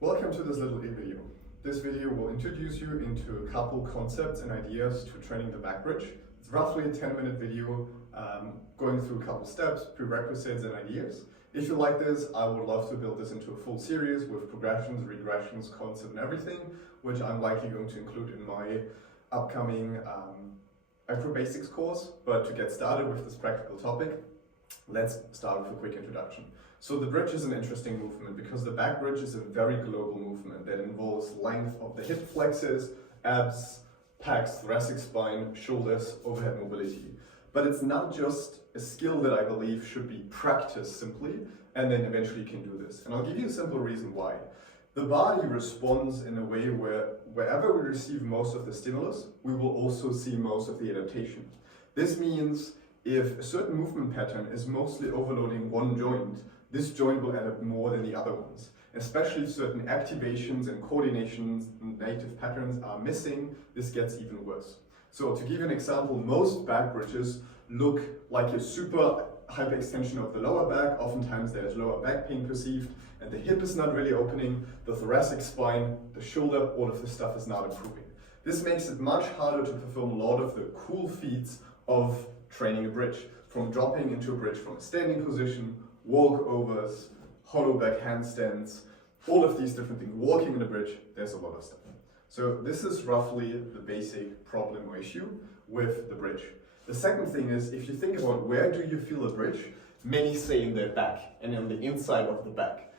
Welcome to this little video. This video will introduce you into a couple concepts and ideas to training the back bridge. It's roughly a 10-minute video going through a couple steps, prerequisites and ideas. If you like this, I would love to build this into a full series with progressions, regressions, concept and everything, which I'm likely going to include in my upcoming Acro Basics course. But to get started with this practical topic, let's start with a quick introduction. So the bridge is an interesting movement because the back bridge is a very global movement that involves length of the hip flexors, abs, pecs, thoracic spine, shoulders, overhead mobility. But it's not just a skill that I believe should be practiced simply and then eventually you can do this. And I'll give you a simple reason why. The body responds in a way where wherever we receive most of the stimulus, we will also see most of the adaptation. This means if a certain movement pattern is mostly overloading one joint, this joint will adapt more than the other ones. Especially if certain activations and coordinations and native patterns are missing, this gets even worse. So to give you an example, most back bridges look like a super hyperextension of the lower back. Oftentimes there is lower back pain perceived and the hip is not really opening, the thoracic spine, the shoulder, all of this stuff is not improving. This makes it much harder to perform a lot of the cool feats of training a bridge, from dropping into a bridge from a standing position, walkovers, hollow back handstands, all of these different things. Walking in a bridge, there's a lot of stuff. So this is roughly the basic problem or issue with the bridge. The second thing is, if you think about where do you feel a bridge, many say in their back and on the inside of the back.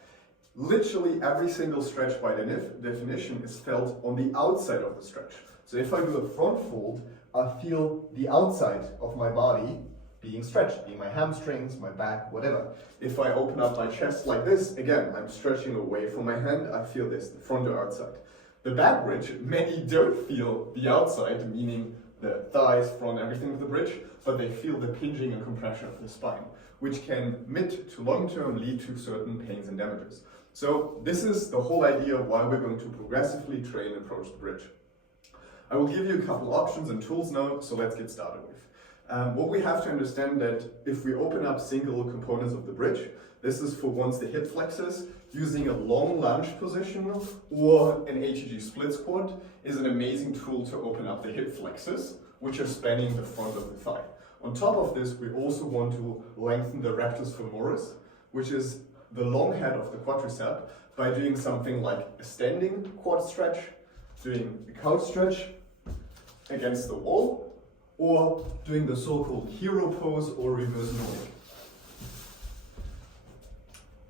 Literally every single stretch by definition is felt on the outside of the stretch. So if I do a front fold, I feel the outside of my body being stretched, being my hamstrings, my back, whatever. If I open up my chest like this, again, I'm stretching away from my hand, I feel this, the front or outside. The back bridge, many don't feel the outside, meaning the thighs, front, everything of the bridge, but they feel the pinching and compression of the spine, which can mid to long term lead to certain pains and damages. So this is the whole idea of why we're going to progressively train and approach the bridge. I will give you a couple options and tools now, so let's get started with. What we have to understand that if we open up single components of the bridge, this is for once the hip flexors, using a long lunge position or an HEG split squat is an amazing tool to open up the hip flexors, which are spanning the front of the thigh. On top of this, we also want to lengthen the rectus femoris, which is the long head of the quadricep, by doing something like a standing quad stretch, doing a couch stretch against the wall, or doing the so-called hero pose or reverse Nordic.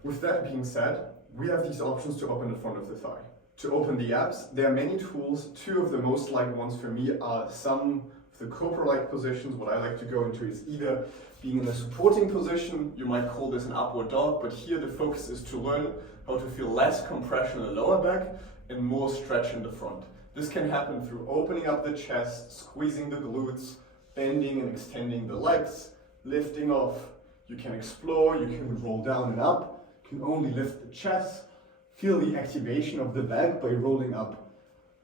With that being said, we have these options to open the front of the thigh. To open the abs, there are many tools. Two of the most liked ones for me are some of the cobra-like positions. What I like to go into is either being in a supporting position, you might call this an upward dog, but here the focus is to learn how to feel less compression in the lower back and more stretch in the front. This can happen through opening up the chest, squeezing the glutes, bending and extending the legs, lifting off. You can explore, you can roll down and up, you can only lift the chest, feel the activation of the back by rolling up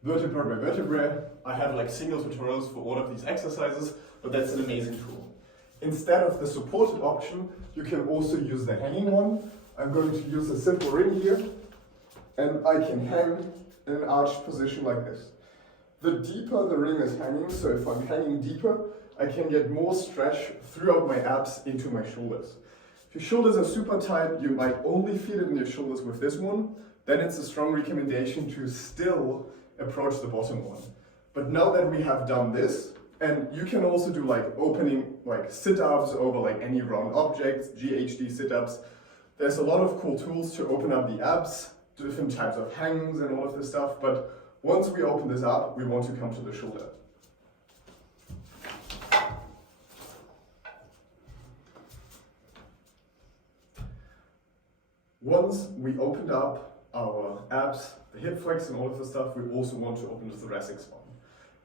vertebra by vertebra. I have like single tutorials for all of these exercises, but that's an amazing tool. Instead of the supported option, you can also use the hanging one. I'm going to use a simple ring here, and I can hang in an arched position like this. The deeper the ring is hanging, so if I'm hanging deeper, I can get more stretch throughout my abs into my shoulders. If your shoulders are super tight, you might only feel it in your shoulders with this one, then it's a strong recommendation to still approach the bottom one. But now that we have done this, and you can also do like opening like sit-ups over like any round objects, GHD sit-ups. There's a lot of cool tools to open up the abs, different types of hangs and all of this stuff, but once we open this up, we want to come to the shoulder. Once we opened up our abs, the hip flex and all of the stuff, we also want to open the thoracic spine.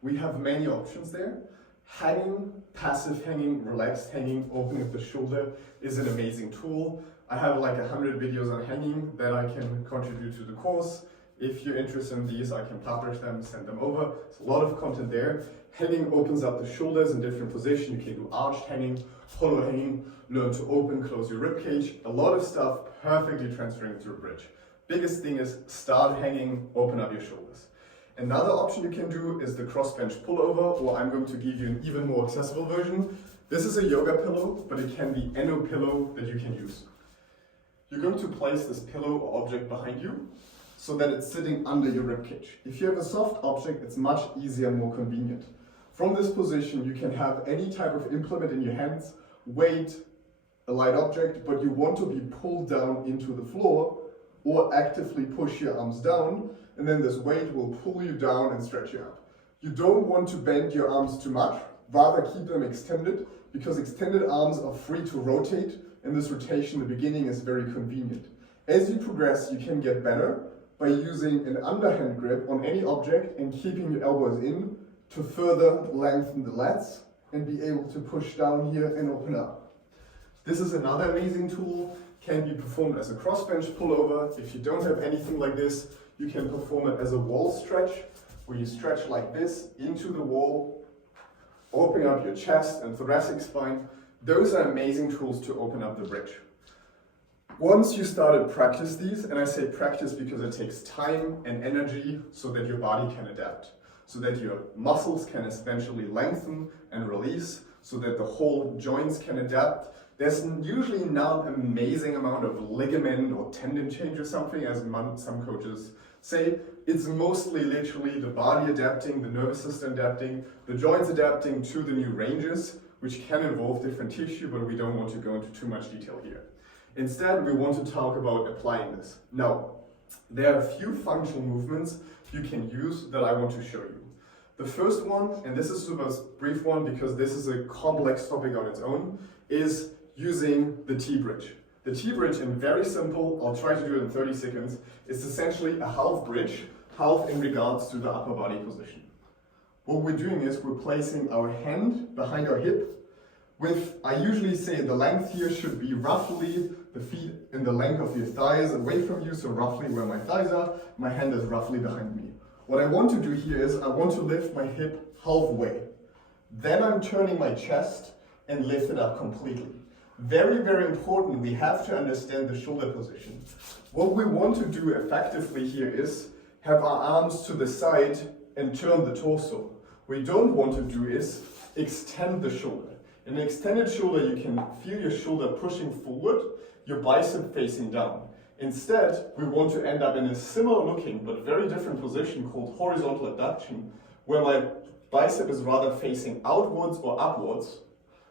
We have many options there. Hanging, passive hanging, relaxed hanging, opening up the shoulder is an amazing tool. I have like 100 videos on hanging that I can contribute to the course. If you're interested in these, I can publish them, send them over. There's a lot of content there. Hanging opens up the shoulders in different positions. You can do arched hanging, hollow hanging, learn to open, close your rib cage. A lot of stuff perfectly transferring to a bridge. Biggest thing is start hanging, open up your shoulders. Another option you can do is the cross-bench pullover, or I'm going to give you an even more accessible version. This is a yoga pillow, but it can be any pillow that you can use. You're going to place this pillow or object behind you so that it's sitting under your ribcage. If you have a soft object, it's much easier and more convenient. From this position, you can have any type of implement in your hands, weight, a light object, but you want to be pulled down into the floor or actively push your arms down, and then this weight will pull you down and stretch you up. You don't want to bend your arms too much, rather keep them extended, because extended arms are free to rotate, and this rotation in the beginning is very convenient. As you progress, you can get better by using an underhand grip on any object and keeping your elbows in to further lengthen the lats and be able to push down here and open up. This is another amazing tool, can be performed as a crossbench pullover. If you don't have anything like this, you can perform it as a wall stretch, where you stretch like this into the wall, opening up your chest and thoracic spine. Those are amazing tools to open up the bridge. Once you started practice these, and I say practice because it takes time and energy so that your body can adapt, so that your muscles can eventually lengthen and release, so that the whole joints can adapt. There's usually not an amazing amount of ligament or tendon change or something, as some coaches say. It's mostly literally the body adapting, the nervous system adapting, the joints adapting to the new ranges, which can involve different tissue, but we don't want to go into too much detail here. Instead, we want to talk about applying this. Now, there are a few functional movements you can use that I want to show you. The first one, and this is a super brief one because this is a complex topic on its own, is using the T-bridge. The T-bridge, in very simple, I'll try to do it in 30 seconds, is essentially a half bridge, half in regards to the upper body position. What we're doing is we're placing our hand behind our hip with, I usually say the length here should be roughly the feet in the length of your thighs away from you, so roughly where my thighs are, my hand is roughly behind me. What I want to do here is I want to lift my hip halfway. Then I'm turning my chest and lift it up completely. Very, very important, we have to understand the shoulder position. What we want to do effectively here is have our arms to the side and turn the torso. What we don't want to do is extend the shoulder. In an extended shoulder, you can feel your shoulder pushing forward, your bicep facing down. Instead, we want to end up in a similar looking but very different position called horizontal abduction, where my bicep is rather facing outwards or upwards,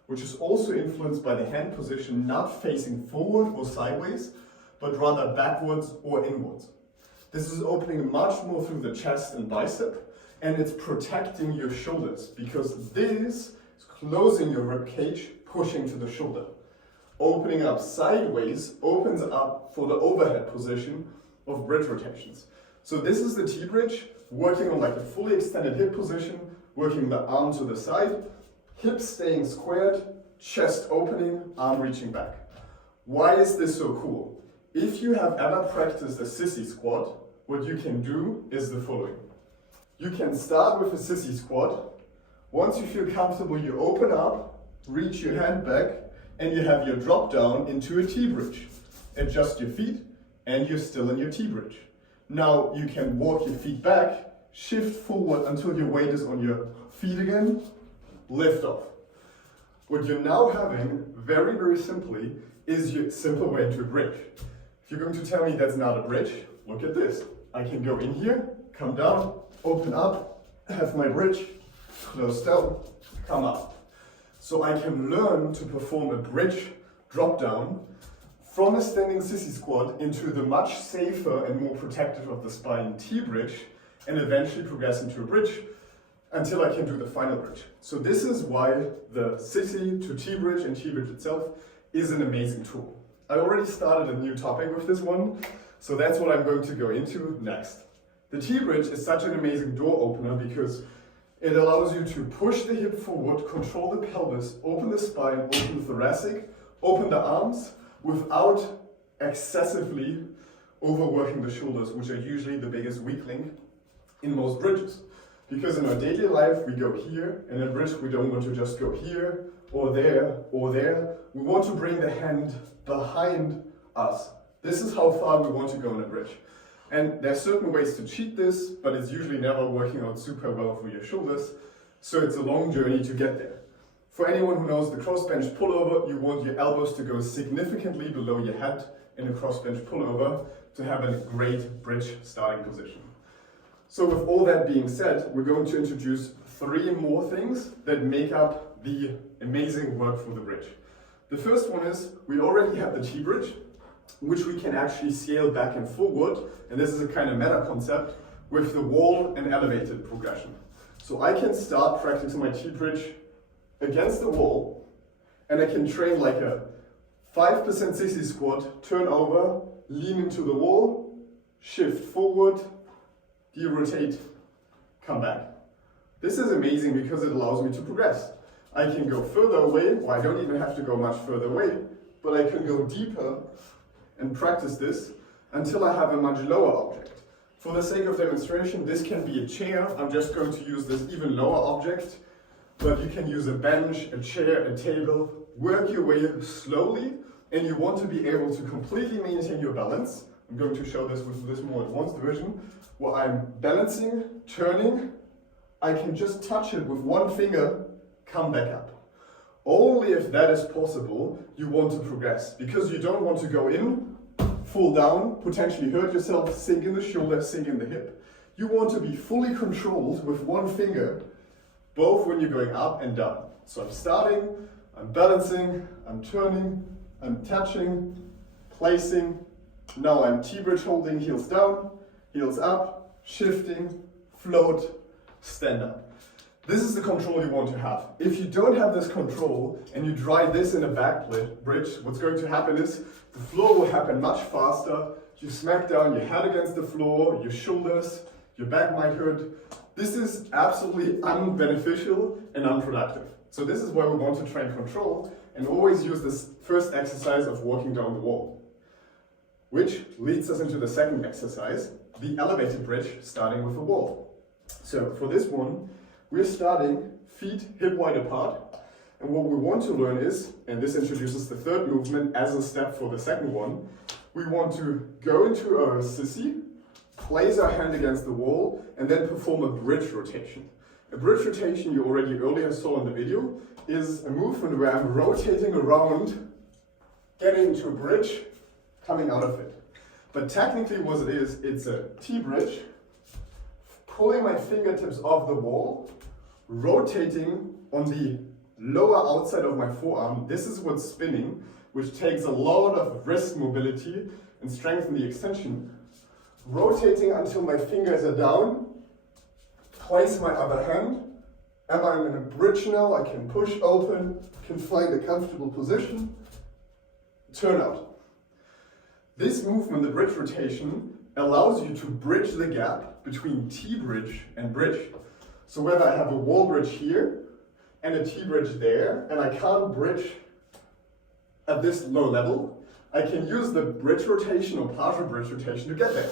which is also influenced by the hand position, not facing forward or sideways, but rather backwards or inwards. This is opening much more through the chest and bicep, and it's protecting your shoulders because this is closing your rib cage, pushing to the shoulder. Opening up sideways opens up for the overhead position of bridge rotations. So this is the T-bridge, working on like a fully extended hip position, working the arm to the side, hips staying squared, chest opening, arm reaching back. Why is this so cool? If you have ever practiced a sissy squat, what you can do is the following. You can start with a sissy squat. Once you feel comfortable, you open up, reach your hand back, and you have your drop down into a T-bridge. Adjust your feet, and you're still in your T-bridge. Now you can walk your feet back, shift forward until your weight is on your feet again, lift off. What you're now having, very, very simply, is your simple way to a bridge. If you're going to tell me that's not a bridge, look at this. I can go in here, come down, open up, have my bridge, close down, come up. So I can learn to perform a bridge drop down from a standing sissy squat into the much safer and more protective of the spine T-bridge, and eventually progress into a bridge until I can do the final bridge. So this is why the sissy to T-bridge and T-bridge itself is an amazing tool. I already started a new topic with this one, so that's what I'm going to go into next. The T-bridge is such an amazing door opener because it allows you to push the hip forward, control the pelvis, open the spine, open the thoracic, open the arms without excessively overworking the shoulders, which are usually the biggest weak link in most bridges. Because in our daily life, we go here, and in a bridge, we don't want to just go here, or there, or there. We want to bring the hand behind us This is how far we want to go in a bridge. And there's certain ways to cheat this, but it's usually never working out super well for your shoulders. So it's a long journey to get there. For anyone who knows the crossbench pullover, you want your elbows to go significantly below your head in a crossbench pullover to have a great bridge starting position. So with all that being said, we're going to introduce 3 more things that make up the amazing work for the bridge. The first one is we already have the T-bridge, which we can actually scale back and forward, and this is a kind of meta concept with the wall and elevated progression. So I can start practicing my T-bridge against the wall, and I can train like a 5% sissy squat, turn over, lean into the wall, shift forward, derotate, come back. This is amazing because it allows me to progress. I can go further away, or I don't even have to go much further away, but I can go deeper and practice this until I have a much lower object. For the sake of demonstration, this can be a chair. I'm just going to use this even lower object, but you can use a bench, a chair, a table. Work your way slowly, and you want to be able to completely maintain your balance. I'm going to show this with this more advanced version, where I'm balancing, turning. I can just touch it with one finger, come back up. Only if that is possible, you want to progress, because you don't want to go in, fall down, potentially hurt yourself, sink in the shoulder, sink in the hip. You want to be fully controlled with one finger, both when you're going up and down. So I'm starting, I'm balancing, I'm turning, I'm touching, placing. Now I'm T-bridge holding, heels down, heels up, shifting, float, stand up. This is the control you want to have. If you don't have this control and you try this in a back bridge, what's going to happen is the flow will happen much faster. You smack down your head against the floor, your shoulders, your back might hurt. This is absolutely unbeneficial and unproductive. So this is why we want to train control and always use this first exercise of walking down the wall, which leads us into the second exercise, the elevated bridge starting with a wall. So for this one, we're starting feet hip wide apart, and what we want to learn is, and this introduces the third movement as a step for the second one, we want to go into our sissy, place our hand against the wall, and then perform a bridge rotation. A bridge rotation you already earlier saw in the video is a movement where I'm rotating around, getting into a bridge, coming out of it. But technically what it is, it's a T-bridge, pulling my fingertips off the wall, rotating on the lower outside of my forearm. This is what's spinning, which takes a lot of wrist mobility and strengthen the extension. Rotating until my fingers are down, place my other hand, and I'm in a bridge now. I can push open, can find a comfortable position, turn out. This movement, the bridge rotation, allows you to bridge the gap between T-bridge and bridge. So whether I have a wall bridge here and a T-bridge there, and I can't bridge at this low level, I can use the bridge rotation or partial bridge rotation to get there.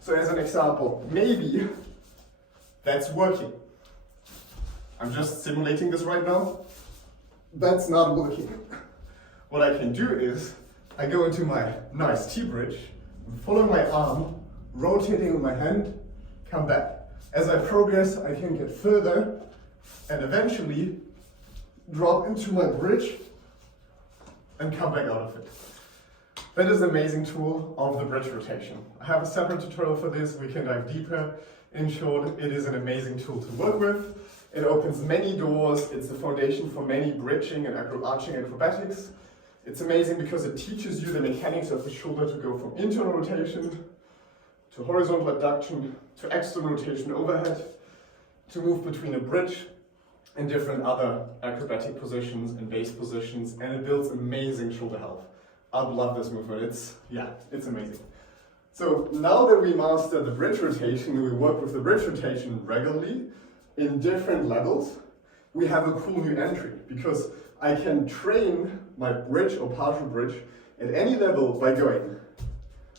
So as an example, maybe that's working. I'm just simulating this right now. That's not working. What I can do is, I go into my nice T-bridge, follow my arm, rotating with my hand, come back. As I progress, I can get further and eventually drop into my bridge and come back out of it. That is an amazing tool of the bridge rotation. I have a separate tutorial for this, we can dive deeper. In short, it is an amazing tool to work with. It opens many doors, it's the foundation for many bridging and arching acrobatics. It's amazing because it teaches you the mechanics of the shoulder to go from internal rotation to horizontal abduction, to external rotation overhead, to move between a bridge and different other acrobatic positions and base positions, and it builds amazing shoulder health. I love this movement, it's amazing. So now that we master the bridge rotation, we work with the bridge rotation regularly in different levels, we have a cool new entry, because I can train my bridge or partial bridge at any level by going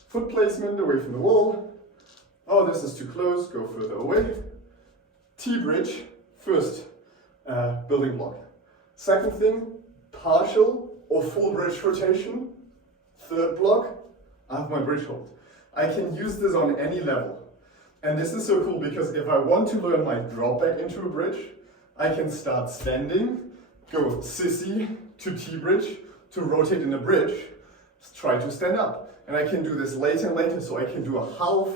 foot placement away from the wall. Oh, this is too close, go further away. T-bridge, first building block. Second thing, partial or full bridge rotation. Third block, I have my bridge hold. I can use this on any level. And this is so cool because if I want to learn my drop back into a bridge, I can start standing, go sissy to T-bridge to rotate in a bridge, try to stand up. And I can do this later and later, so I can do a half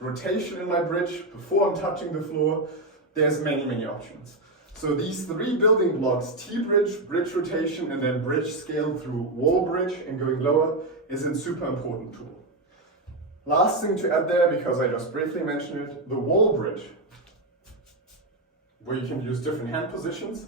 rotation in my bridge before I'm touching the floor. There's many, many options. So these 3 building blocks, T-bridge, bridge rotation, and then bridge scale through wall bridge and going lower, is a super important tool. Last thing to add there, because I just briefly mentioned it, the wall bridge, where you can use different hand positions,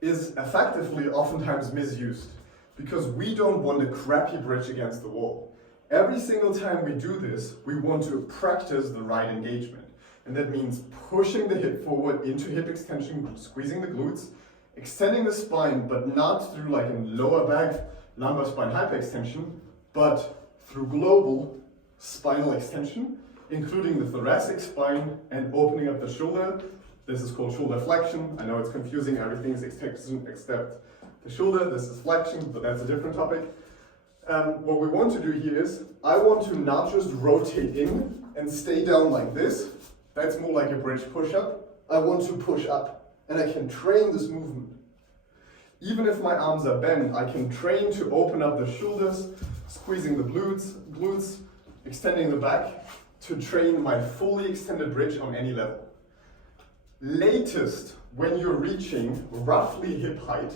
is effectively oftentimes misused because we don't want a crappy bridge against the wall. Every single time we do this, we want to practice the right engagement. And that means pushing the hip forward into hip extension, squeezing the glutes, extending the spine, but not through like in lower back, lumbar spine hyperextension, but through global spinal extension, including the thoracic spine and opening up the shoulder. This is called shoulder flexion. I know it's confusing, everything is extension except the shoulder. This is flexion, but that's a different topic. What we want to do here is, I want to not just rotate in and stay down like this. That's more like a bridge push-up. I want to push up, and I can train this movement. Even if my arms are bent, I can train to open up the shoulders, squeezing the glutes, extending the back, to train my fully extended bridge on any level. Latest, when you're reaching roughly hip height,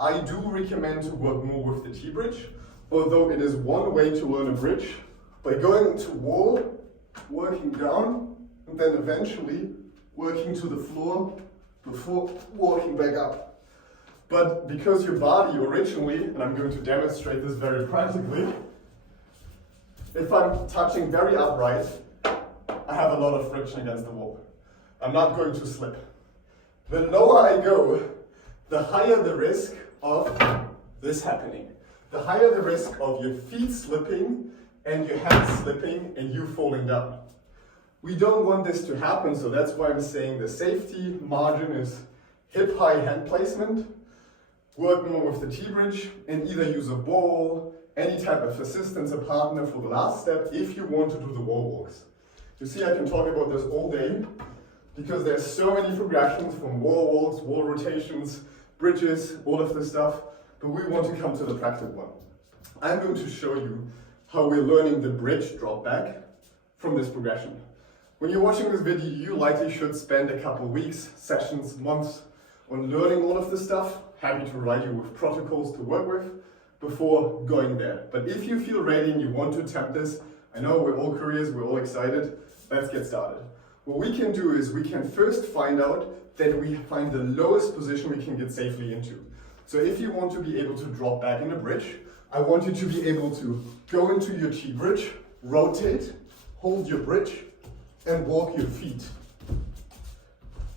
I do recommend to work more with the T-bridge, although it is one way to learn a bridge, by going to wall, working down, and then eventually working to the floor before walking back up. But because your body originally, and I'm going to demonstrate this very practically, if I'm touching very upright, I have a lot of friction against the wall. I'm not going to slip. The lower I go, the higher the risk of this happening. The higher the risk of your feet slipping and your hands slipping and you falling down. We don't want this to happen, so that's why I'm saying the safety margin is hip high hand placement, work more with the T-bridge, and either use a ball, any type of assistance, a partner for the last step if you want to do the wall walks. You see, I can talk about this all day because there's so many progressions from wall walks, wall rotations, bridges, all of this stuff, but we want to come to the practical one. I'm going to show you how we're learning the bridge drop back from this progression. When you're watching this video, you likely should spend a couple weeks, sessions, months on learning all of this stuff. Happy to provide you with protocols to work with before going there. But if you feel ready and you want to attempt this, I know we're all curious, we're all excited, let's get started. What we can do is we can first find out that we find the lowest position we can get safely into. So if you want to be able to drop back in a bridge, I want you to be able to go into your T-bridge, rotate, hold your bridge, and walk your feet.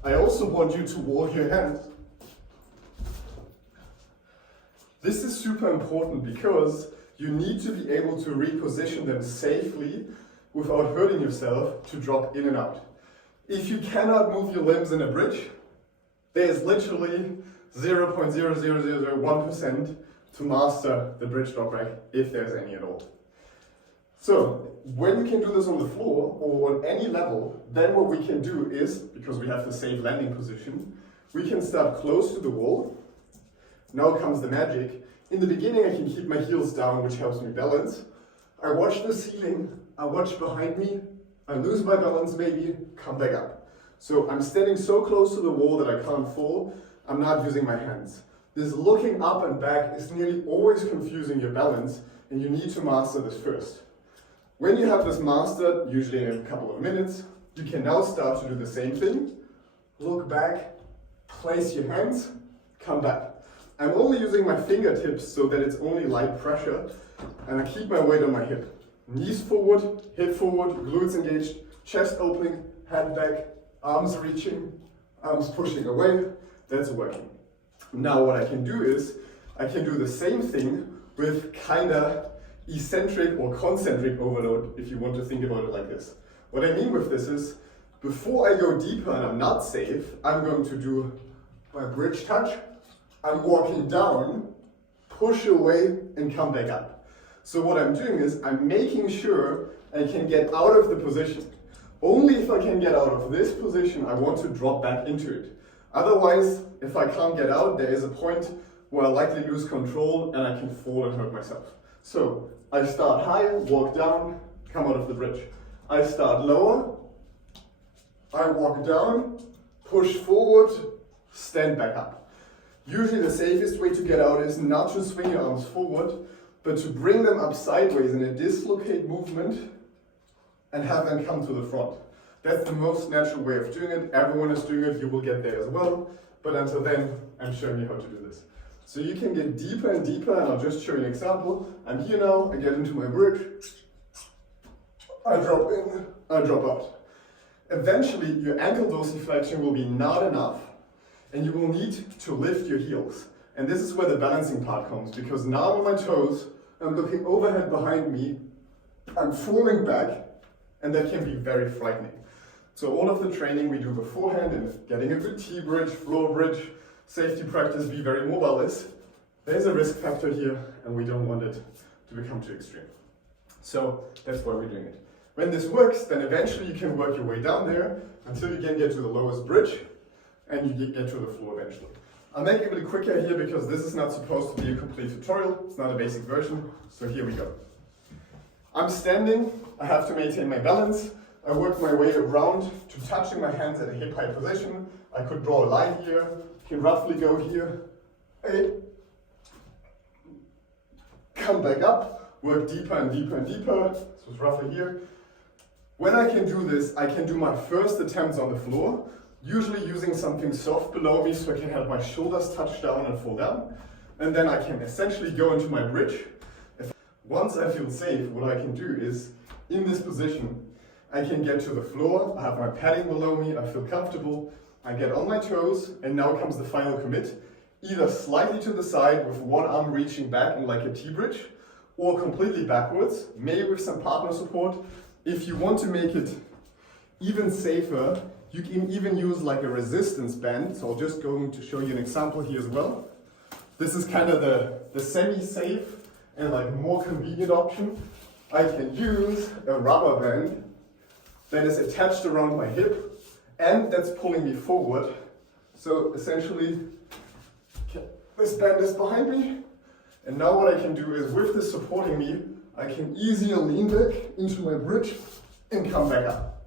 I also want you to walk your hands. This is super important because you need to be able to reposition them safely without hurting yourself to drop in and out. If you cannot move your limbs in a bridge, there's literally 0.00001% to master the bridge drop back, if there's any at all. So when you can do this on the floor or on any level, then what we can do is, because we have the safe landing position, we can start close to the wall. Now comes the magic. In the beginning I can keep my heels down, which helps me balance. I watch the ceiling, I watch behind me, I lose my balance maybe, come back up. So I'm standing so close to the wall that I can't fall, I'm not using my hands. This looking up and back is nearly always confusing your balance, and you need to master this first. When you have this mastered, usually in a couple of minutes, you can now start to do the same thing. Look back, place your hands, come back. I'm only using my fingertips so that it's only light pressure, and I keep my weight on my hip. Knees forward, hip forward, glutes engaged, chest opening, head back, arms reaching, arms pushing away. That's working. Now what I can do is, I can do the same thing with kinda eccentric or concentric overload, if you want to think about it like this. What I mean with this is, before I go deeper and I'm not safe, I'm going to do my bridge touch. I'm walking down, push away, and come back up. So what I'm doing is I'm making sure I can get out of the position. Only if I can get out of this position, I want to drop back into it. Otherwise, if I can't get out, there is a point where I likely lose control and I can fall and hurt myself. So I start high, walk down, come out of the bridge. I start lower, I walk down, push forward, stand back up. Usually the safest way to get out is not to swing your arms forward, but to bring them up sideways in a dislocate movement and have them come to the front. That's the most natural way of doing it. Everyone is doing it, you will get there as well. But until then, I'm showing you how to do this. So you can get deeper and deeper, and I'll just show you an example. I'm here now, I get into my bridge, I drop in, I drop out. Eventually, your ankle dorsiflexion will be not enough, and you will need to lift your heels. And this is where the balancing part comes, because now I'm on my toes, I'm looking overhead behind me, I'm falling back, and that can be very frightening. So all of the training we do beforehand in getting a good T-bridge, floor bridge, safety practice, be very mobile is, there's a risk factor here, and we don't want it to become too extreme. So that's why we're doing it. When this works, then eventually you can work your way down there until you can get to the lowest bridge, and you get to the floor eventually. I'll make it a bit quicker here because this is not supposed to be a complete tutorial. It's not a basic version, so here we go. I'm standing, I have to maintain my balance. I work my way around to touching my hands at a hip high position. I could draw a line here, can roughly go here, come back up, work deeper and deeper and deeper. This was roughly here. When I can do this, I can do my first attempts on the floor, usually using something soft below me so I can have my shoulders touch down and fall down. And then I can essentially go into my bridge. Once I feel safe, what I can do is, in this position, I can get to the floor, I have my padding below me, I feel comfortable, I get on my toes, and now comes the final commit. Either slightly to the side with one arm reaching back in like a T-bridge, or completely backwards, maybe with some partner support. If you want to make it even safer, you can even use like a resistance band. So I'm just going to show you an example here as well. This is kind of the semi-safe and like more convenient option. I can use a rubber band that is attached around my hip and that's pulling me forward. So essentially, this band is behind me, and now what I can do is with this supporting me, I can easily lean back into my bridge and come back up.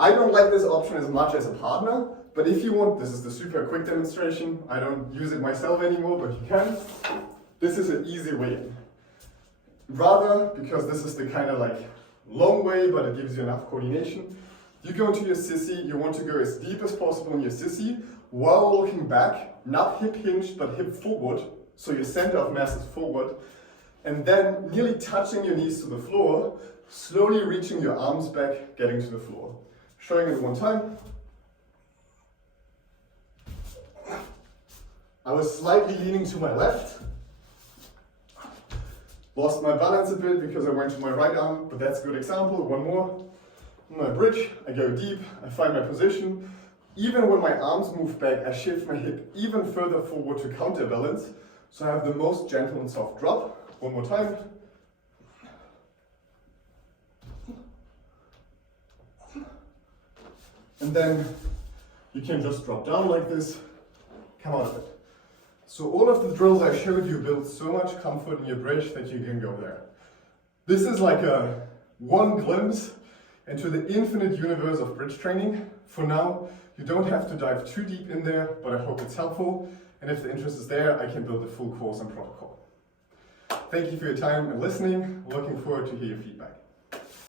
I don't like this option as much as a partner, but if you want, this is the super quick demonstration. I don't use it myself anymore, but you can. This is an easy way in. Rather, because this is the kind of like long way, but it gives you enough coordination, you go into your sissy, you want to go as deep as possible in your sissy, while looking back, not hip hinged, but hip forward, so your center of mass is forward, and then nearly touching your knees to the floor, slowly reaching your arms back, getting to the floor. Showing it one time. I was slightly leaning to my left. Lost my balance a bit because I went to my right arm, but that's a good example. One more. On my bridge, I go deep, I find my position. Even when my arms move back, I shift my hip even further forward to counterbalance. So I have the most gentle and soft drop. One more time. And then you can just drop down like this, come out of it. So all of the drills I showed you build so much comfort in your bridge that you can go there. This is like a one glimpse into the infinite universe of bridge training. For now, you don't have to dive too deep in there, but I hope it's helpful. And if the interest is there, I can build a full course and protocol. Thank you for your time and listening. Looking forward to hear your feedback.